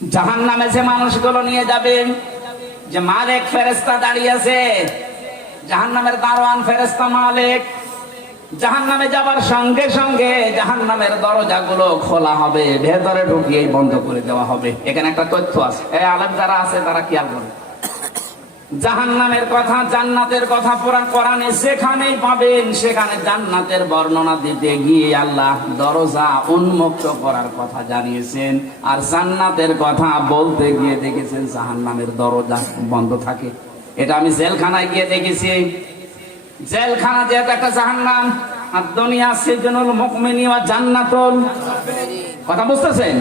জাহান্নামে যে মানুষগুলো নিয়ে যাবে, যে মালিক ফেরেশতা দাঁড়িয়ে আছে, জাহান্নামের দারোয়ান ফেরেশতা মালিক, জাহান্নামে যাবার সঙ্গে সঙ্গে জাহান্নামের দরজাগুলো খোলা হবে, ভেতরে ঢুকিয়ে বন্ধ করে দেওয়া হবে। এখানে একটা তথ্য আছে, এই আলেম যারা আছে তারা খেয়াল করবে। জাহান্নামের কথা, জান্নাতের কথা পুরাণ কোরআনে যেখানেই পাবেন, সেখানে জান্নাতের বর্ণনা দিতে গিয়ে আল্লাহ দরজা উন্মুক্ত করার কথা জানিয়েছেন, আর জান্নাতের কথা বলতে গিয়ে দেখেছেন জাহান্নামের দরজা বন্ধ থাকে। এটা আমি জেলখানায় গিয়ে দেখেছি। জেলখানা যেহেতু একটা জাহান্নাম, আর দুনিয়া সিজনুল মুমিনি ওয়া জান্নাতুল, কথা বুঝতেছেন?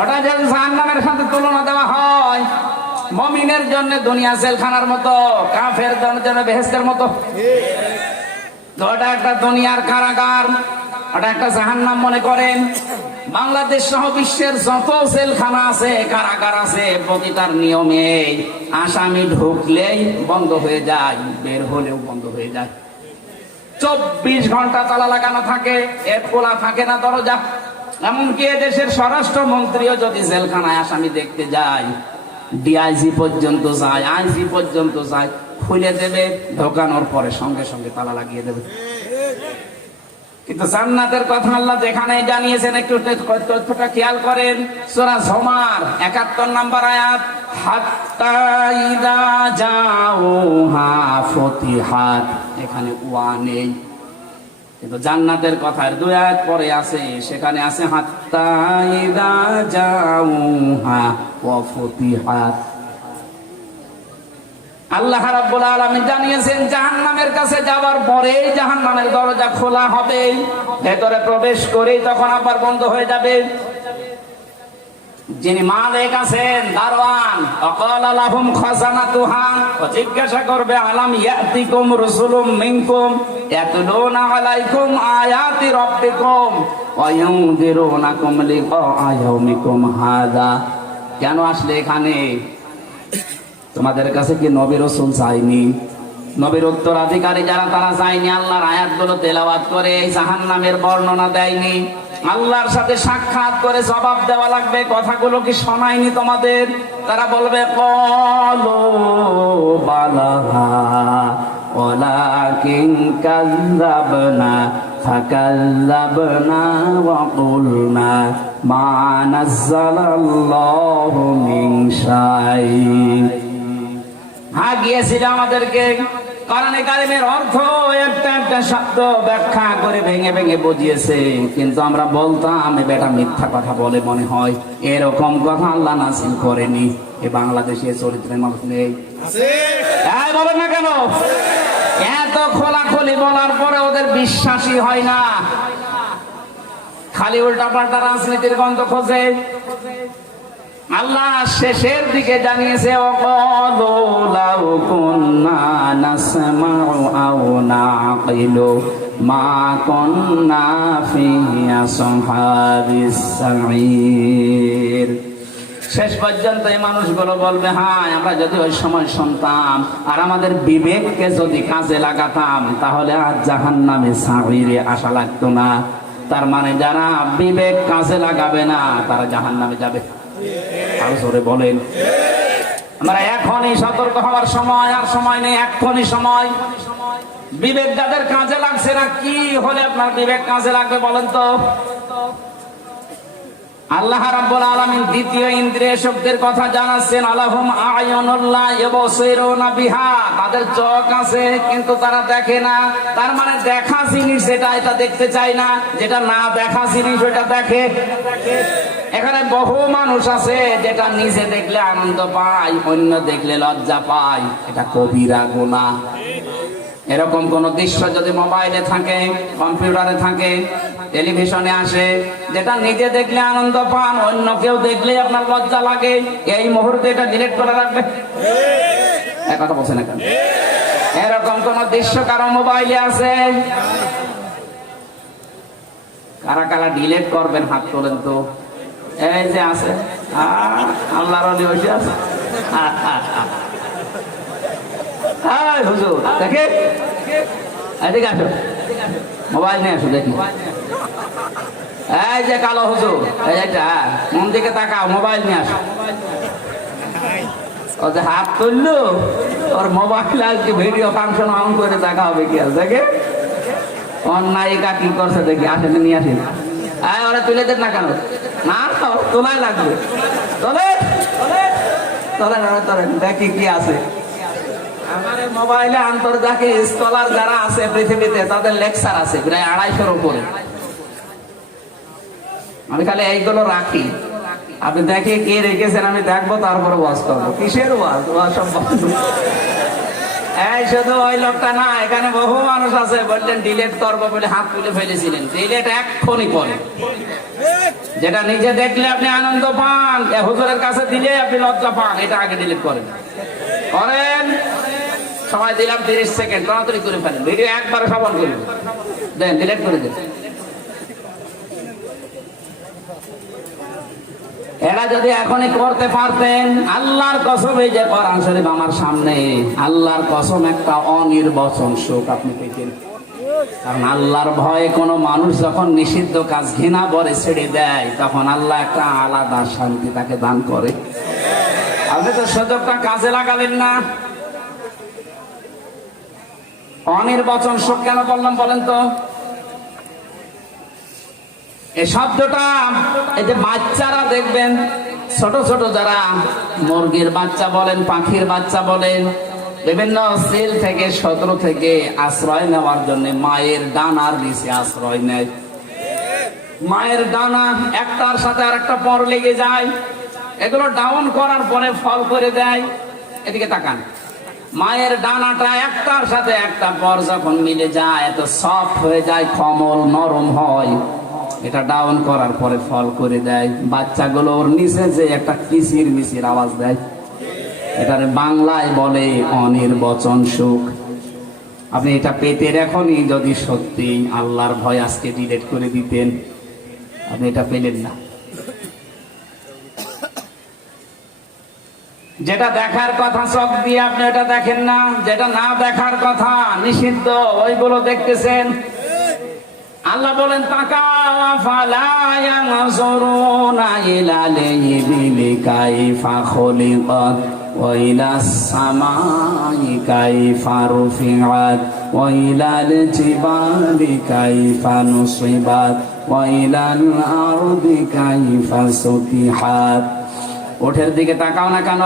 ওটা যে জাহান্নামের সাথে তুলনা দেওয়া হয়, মুমিনের জন্য দুনিয়া জেলখানার মতো, কাফেরদের জন্য বেহেশতের মতো। ওটা একটা দুনিয়ার কারাগার, ওটা একটা জাহান্নাম মনে করেন। বাংলাদেশ সহ বিশ্বের যত জেলখানা আছে, কারাগার আছে, প্রতিটার নিয়মে আসামি ঢুকলেই বন্ধ হয়ে যায়, বের হলেও বন্ধ হয়ে যায়। 24 ঘন্টা তালা লাগানো থাকে, এর খোলা থাকে না দরজা। এমনকি দেশের স্বরাষ্ট্রমন্ত্রীও যদি জেলখানায় আসামি দেখতে যায়, ডিআইজি পর্যন্ত যায়, আইজি পর্যন্ত যায়, খুলে দেবে, ঢোকানোর পরে সঙ্গে সঙ্গে তালা লাগিয়ে দেবে। কিন্তু জান্নাতের কথা আল্লাহ যেখানে জানিয়েছেন, একটু তথ্যটা খেয়াল করেন। সূরা জুমার 71 নম্বর আয়াত, হাত্তা ইযা জাউহা ফুতিহাত, এখানে ওয়া নেই, কিন্তু জান্নাতের কথার 2 আয়াত পরে আছে, সেখানে আছে হাত্তা ইযা জাউহা ওয়া ফুতিহাত। আল্লাহ রাব্বুল আলামিন জানিয়েছেন জাহান্নামের কাছে যাওয়ার পরেই জাহান্নামের দরজা খোলা হবে, ভেতরে প্রবেশ করেই তখন আবার বন্ধ হয়ে যাবে। যিনি মালিক আছেন, দারওয়ান, অকালা লাহুম খাজানাতুহা, জিজ্ঞাসা করবে আলাম ইয়াতিকুম রাসূলুম মিনকুম ইয়াতলুনা আলাইকুম আয়াতি রাব্বিকুম ওয়া ইউনযিরুনাকুম লিকা ইয়াউমিকুম হাযা, কেন আসলে এখানে? তোমাদের কাছে কি নবী রাসূল যায়নি? নবীর উত্তরাধিকারী যারা, তারা যায়নি? আল্লাহর আয়াতগুলো তেলাওয়াত করে এই জাহান্নামের বর্ণনা দেয়নি? আল্লাহর সাথে সাক্ষাৎ করে জবাব দেওয়া লাগবে, কথাগুলো কি শোনায়নি তোমাদের? তারা বলবে ক্বালু বালা ওয়ালাকিন কাযযাবনা ফাকাযযাবনা ওয়া কুলনা মা নাযালাল্লাহু মিন শাই। গিয়েছিল আমাদেরকে কোরআনে কারিমের অর্থ একটা একটা শব্দ ব্যাখ্যা করে ভেঙে ভেঙে বুঝিয়েছে, কিন্তু আমরা বলতাম এ বেটা মিথ্যা কথা বলে মনে হয়। এরকম কথা আল্লাহ নাযিল করেনি। এই বাংলাদেশে চরিত্রের মানুষ নেই, বলেন না কেন? এত খোলাখুলি বলার পরে ওদের বিশ্বাসই হয় না, খালি উল্টা পাল্টা রাজনীতির গন্ধ খোঁজে। আল্লাহ শেষের দিকে জানিয়েছে ওয়াকালু লাউ কুন্না নাসমাউ আও নাকিলু মা কুন্না ফি আসহাবিস সাঈর। শেষ পর্যন্ত এই মানুষগুলো বলবে, হ্যাঁ আমরা যদি ওই সময় শুনতাম আর আমাদের বিবেককে যদি কাজে লাগাতাম, তাহলে আর জাহান্নামে সাঈরে আসা লাগতো না। তার মানে যারা বিবেক কাজে লাগাবে না, তারা জাহান্নামে যাবে। আরো জোরে বলেন। আমরা এখনই সতর্ক হওয়ার সময়, আর সময় নেই, এখনই সময়। বিবেক যাদের কাজে লাগছে না, কি হলে আপনার বিবেক কাজে লাগবে বলেন তো? আল্লাহ রাব্বুল আলামিন দ্বিতীয় ইন্দ্রিয় শক্তির কথা জানাচ্ছেন, আলাহুম আ'য়ুনুল্লাহ ইয়াবসিরুনা বিহা, তাদের চোখ আছে কিন্তু তারা দেখে না। তার মানে দেখা জিনিস যেটা, এটা দেখতে চায় না, যেটা না দেখা জিনিস ওটা দেখে। এখানে বহু মানুষ আছে যেটা নিজে দেখলে আনন্দ পায়, অন্য দেখলে লজ্জা পায়, এটা কবিরা গুনাহ। এরকম কোন দৃশ্য যদি মোবাইলে থাকে, কম্পিউটারে থাকে, টেলিভিশনে আসে, যেটা নিজে দেখলে আনন্দ পান, অন্য কেউ দেখলে আপনার লজ্জা লাগে, এই মুহূর্তে এটা ডিলিট করে রাখবে। এক কথা বলছেন এখন? এরকম কোন দৃশ্য কারো মোবাইলে আছে? কারা কারা ডিলিট করবেন হাত তোলেন তো। এই যে আছে, আল্লাহর ওলি বসে আছে। হুজুর দেখে, এদিকে আসো, মোবাইল নিয়ে আসো দেখি। এই যে কালো হুজুর, এইটা মন দিকে তাকাও, মোবাইল নিয়ে আসো। ও যে হাত তুললো, ওর মোবাইল আজকে ভিডিও ফাংশন অন করে দেখা হবে কি আছে দেখে অন্যায়িকা কি করছে দেখি, আসেন নিয়ে আসেন। ওরা তুলে দেন না কেন? না তোলাই লাগবে, তোলেন তোলেন তোলেন, দেখি কি আছে। আমার মোবাইলে আন্তর্জাতিক স্কলার যারা আছে পৃথিবীতে তাদের লেকচার আছে প্রায় 250-র উপরে। আমি খালি এইগুলো রাখি, আপনি দেখে কে রেখেছেন আমি দেখবো, তারপরে ওয়াজ করবো। কিসের ওয়াজ? ওয়াজ সব এই শুধু ওই লোকটা না, এখানে বহু মানুষ আছে বললেন ডিলেট করবো বলে হাত তুলে ফেলেছিলেন। ডিলেট এক্ষুনি করে, যেটা নিজে দেখলে আপনি আনন্দ পান, হুজুরের কাছে দিলে আপনি লজ্জা পান, এটা আগে ডিলিট করেন। সময় দিলাম 30 সেকেন্ড, তাড়াতাড়ি করে ফেলেন। ভিডিও একবারে সফল করবেন, দেন ডিলিট করে দেন। এরা যদি এখনই করতে পারতেন, আল্লাহর কসম, এই যে কোরআন শরীফ আমার সামনে, আল্লাহর কসম একটা অনির্বচন সুখ আপনি পেতেন। কারণ আল্লাহর ভয়ে কোনো মানুষ যখন নিষিদ্ধ কাজ ঘৃণা করে ছেড়ে দেয়, তখন আল্লাহ একটা আলাদা শান্তি তাকে দান করে। আপনি তো সুযোগটা কাজে লাগালেন না। অনির্বচন সুখ কেন বললাম বলেন তো? এই শব্দটা, এই যে বাচ্চারা দেখবেন ছোট ছোট যারা মুরগির বাচ্চা বলেন, পাখির বাচ্চা বলেন, বিভিন্ন সেল থেকে শত্রু থেকে আশ্রয় নেওয়ার জন্য মায়ের ডানার নিচে আশ্রয় নেয়। মায়ের ডানা একটার সাথে আর একটা পর লেগে যায়, এগুলো ডাউন করার পরে ফল করে দেয়। এদিকে তাকান, মায়ের ডানাটা একটার সাথে একটা পর যখন মিলে যায়, এত সফট হয়ে যায়, কোমল নরম হয়, এটা ডাউন করার পরে ফল করে দেয়। বাচ্চাগুলো ওর নিচে যে একটা কিচির মিচির আওয়াজ দেয়, এটার বাংলায় বলে অনির্বচন সুখ। আপনি এটা পেতে এখনই যদি সত্যি আল্লাহর ভয় আজকে ডিলিট করে দিতেন, আপনি এটা পেলেন না। যেটা দেখার কথা চোখ দিয়ে আপনি এটা দেখেন না, যেটা না দেখার কথা নিষিদ্ধ ওইগুলো দেখতেছেন। আল্লাহ বলেন তাকাও, ফালা ইয়ানজুরুনা ইলাল ইবিলি কাইফা খুলিকাত ওয়া ইলাস সামাই কাইফা রুফিআত ওয়া ইলাল জিবালি কাইফা নুসিবাত ওয়া ইলাল আরদি কাইফা সুতিহাত। ওঠের দিকে তাকাও না কেন?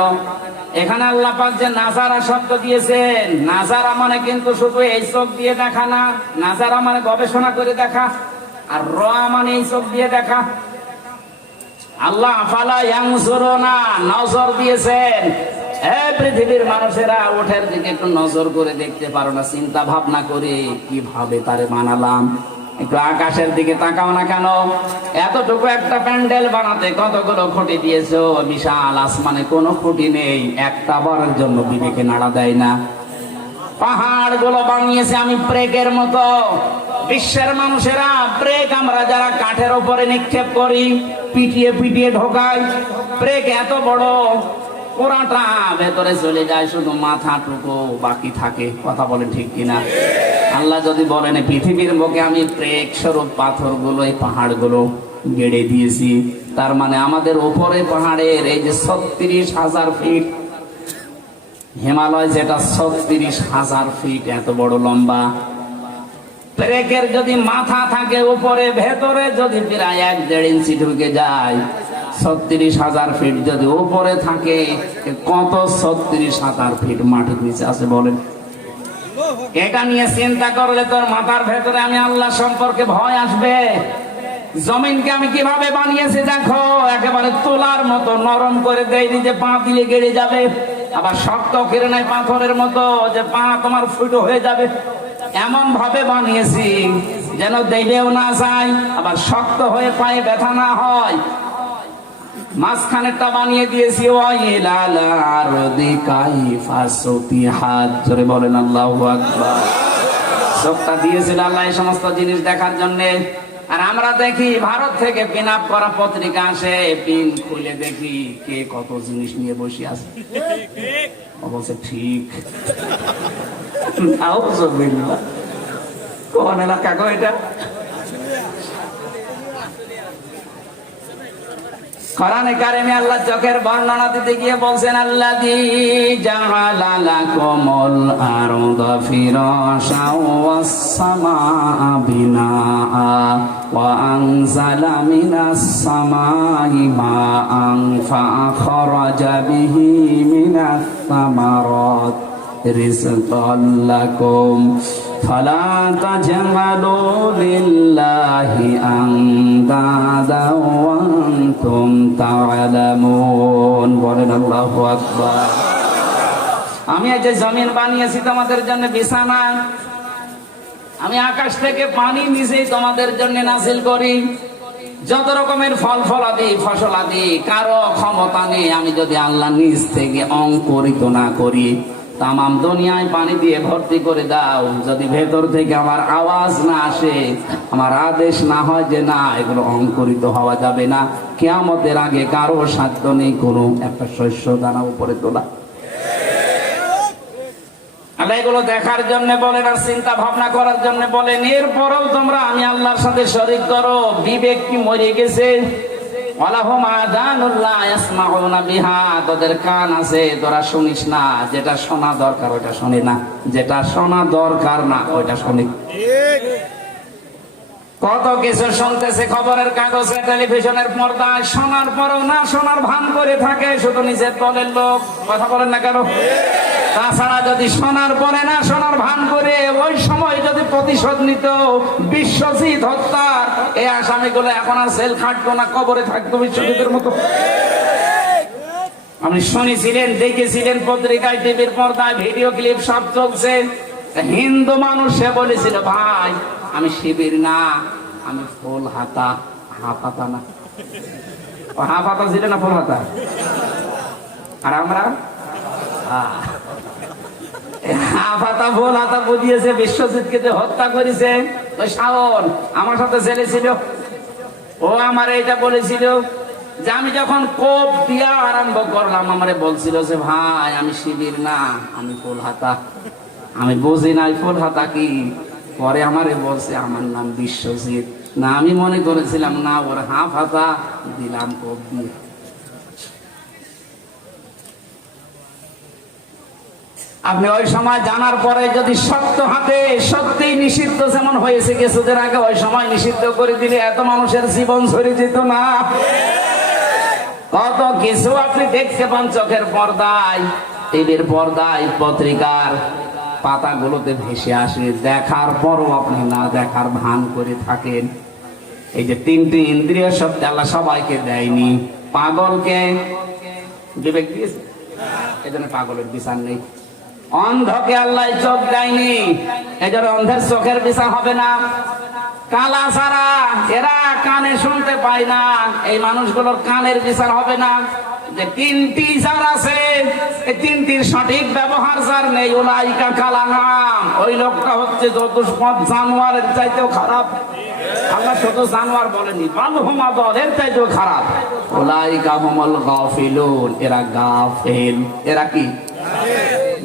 এখানে আল্লাহ পাক যে নাজারা শব্দ দিয়েছেন, নাজারা মানে কিন্তু শুধু এই চোখ দিয়ে দেখা না, নাজারা মানে গবেষণা করে দেখা, আর র মানে এই চোখ দিয়ে দেখা। আল্লাহ ফালা ইয়ানজুরুনা নজর দিয়েছেন। পৃথিবীর মানুষেরা ওঠের দিকে একটু নজর করে দেখতে পারো না? চিন্তা ভাবনা করে কিভাবে তারে বানালাম। একটু আকাশের দিকে তাকাও না কেন? এতটুকু একটা প্যান্ডেল বানাতে কতগুলো খুঁটি দিয়েছো, বিশাল আসমানে কোনো খুঁটি নেই, একটা বারের জন্য বিবেকে নাড়া দেয় না। পাহাড় গুলো বানিয়েছে আমি ব্রেকের মতো। বিশ্বের মানুষেরা ব্রেক আমরা যারা কাঠের উপরে নিক্ষেপ করি, পিটিয়ে পিটিয়ে ঢোকাই, ব্রেক এত বড়, পুরাটা ভেতরে চলে যায়, শুধু মাথাটুকু বাকি থাকে। কথা বলেন ঠিক কিনা? আল্লাহ যদি বলেন পৃথিবীর বুকে আমি ব্রেক স্বরূপ পাথর গুলো, এই পাহাড় গুলো গেড়ে দিয়েছি, তার মানে আমাদের উপরে পাহাড়ের এই যে 36,000 ফিট হিমালয়, যেটা 36,000 ফিট এত বড় লম্বা, ব্রেকের যদি মাথা থাকে উপরে, ভেতরে যদি প্রায় 1-1.5 ইঞ্চি ঢুকে যায়, 36,000 ফিট যদি উপরে থাকে, কত 36,000 ফিট মাটির নিচে আছে বলেন? এটা নিয়ে চিন্তা করলে তোর মাথার ভেতরে আমি আল্লাহ সম্পর্কে ভয় আসবে। জমিনকে আমি কিভাবে বানিয়েছি দেখো, একেবারে তোলার মতো নরম করে দেয়নি যে পা দিলে গেড়ে যাবে, আবার শক্ত করে নাই পাথরের মতো যে পা তোমার ফুটো হয়ে যাবে। এমন ভাবে বানিয়েছি যেন দেবেও না যায়, আবার শক্ত হয়ে পায়ে ব্যথা না হয়। মাঝখানেরটা বানিয়ে দিয়েছি ওয়াইলাল আরদি কাইফা সুতিহাত। জোরে বলেন আল্লাহু আকবার। চোখটা দিয়েছিল আল্লাহ এই সমস্ত জিনিস দেখার জন্য। আর আমরা দেখি ভারত থেকে পিন আপ করা পত্রিকা আসে, পিন খুলে দেখি কে কত জিনিস নিয়ে বসে আছে। অবশ্য ঠিক কোন এলাকা গো এটা? কোরআনে কারিমে আল্লাহ চোখের বর্ণনা দিতে গিয়ে বলছেন, আল্লাযী জাআলা লাকুমুল আরদা ফিরাশাও ওয়াস সামাআ বিনাআ ওয়া আনজালা মিনাস সামাই মাআন ফাআখরাজা বিহি মিনাস সামারাত রিজকান লাকুম ফালা তাজমালু লিল্লাহি আনদাদা ওয়া আনতুম তা'লামুন। বলেন আল্লাহু আকবার। আমি এই যে জমিন বানিয়েছি তোমাদের জন্য বিছানা, আমি আকাশ থেকে পানি নিজেই তোমাদের জন্য নাযিল করি, যত রকমের ফল ফলাদি ফসলাদি কারো ক্ষমতা নেই। আমি যদি আল্লাহ নিজ থেকে অঙ্কুরিত না করি, তামাম দুনিয়ায় পানি দিয়ে ভর্তি করে দাও, যদি ভেতর থেকে আমার আওয়াজ না আসে, আমার আদেশ না হয় যে না এগুলো অঙ্কুরিত হওয়া যাবে না, কিয়ামতের আগে কারো সাধ্য নেই কোনো একটা শস্য দানা উপরে তোলা। আল্লাহ এগুলো দেখার জন্য বলেন আর চিন্তা ভাবনা করার জন্য বলেন। এরপরেও তোমরা আমি আল্লাহর সাথে শরীক করো, বিবেক কি মরে গেছে? ওয়ালাহুম আযানুন লা ইয়াসমাউনা বিহা, তোদের কান আছে তোরা শুনিস না, যেটা শোনা দরকার ওটা শুনি না, যেটা শোনা দরকার না ওটা শুনি। কত কিছু শুনতেছে খবরের কাগজে টেলিভিশনের পর্দায়, শোনার পরেও না শোনার ভান করে থাকে, শুধু নিজের দলের লোক। কথা বলেন না কেন? তাছাড়া যদি শোনার পরে না শোনার ভান করে ওই সময় যদি প্রতিশোধ নিত, বিশ্বজিৎ হত্যার এই আসামিগুলো এখন আর জেল খাটতো না, কবরে থাকতো বিশ্বজিতের মতো। আপনি শুনেছিলেন, দেখেছিলেন পত্রিকায়, টিভির পর্দায় ভিডিও ক্লিপ সব চলছে। হিন্দু মানুষ সে বলেছিল, ভাই আমি শিবির না, আমি ফুল হাতা। হাফ হাতা না, হাফ হাতা ছিল না, ফুল হাতা। আর আমরা হাফ হাতা ফুল হাতা বুঝিয়েছে বিশ্বজিৎকে যে হত্যা করেছে ওই শাওন, আমার সাথে ছেলে ছিল, ও আমার এইটা বলেছিল যে আমি যখন কোপ দিয়া আরম্ভ করলাম, আমারে বলছিল যে ভাই আমি শিবির না, আমি ফুল হাতা। আমি বুঝি নাই ফুল হাতা কি, পরে আমারে বলছে আমার নাম বিশ্বজিৎ। না আমি মনে করেছিলাম না ওর হাফ হাতা, দিলাম কোপ দিয়ে। আপনি ওই সময় জানার পরে যদি শক্ত হাতে সত্যি নিষিদ্ধ যেমন হয়েছে কিছুদিন আগে, ওই সময় নিষিদ্ধ করে দিলে এত মানুষের জীবন ঝরে যেত না। কত কিছু আপনি দেখতে পান চোখের পর্দায়, টিভির পর্দায়, পত্রিকার পাতাগুলোতে ভেসে আসে, দেখার পরও আপনি না দেখার ভান করে থাকেন। এই যে তিনটি ইন্দ্রিয় শক্তি আল্লাহ সবাইকে দেয়নি, পাগলকে বিবেক দিয়েছে, এই জন্য পাগলের বিচার নেই। অন্ধকে আল্লাহ চোখ দেয়নি, এই জন্য অন্ধের চোখের বিচার হবে না। কালা ছাড়া এরা কানে শুনতে পায় না, এই মানুষগুলোর কানের বিচার হবে না। যে তিনটি যার আছে, এই তিনটির সঠিক ব্যবহার যার নেই, উলাইকা কালানাম, ওই লোকটা হচ্ছে চতুষ্পদ জানোয়ারের চাইতেও খারাপ। আল্লাহ শুধু জানোয়ার বলেনি, বালহুমা এর চাইতেও খারাপ। উলাইকা হুমুল গাফিলুন, এরা গাফেল। এরা কি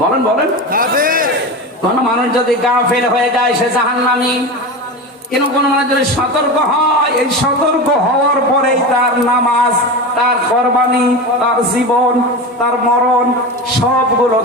বলেন বলেন? কোন মানুষ যদি গাফেল হয়ে যায় সে জাহান্নামী। কিন্তু কোন মানুষ যদি সতর্ক হয়, এই সতর্ক হওয়ার পরেই তার নামাজ, তার কোরবানি, তার জীবন, তার মরণ সবগুলো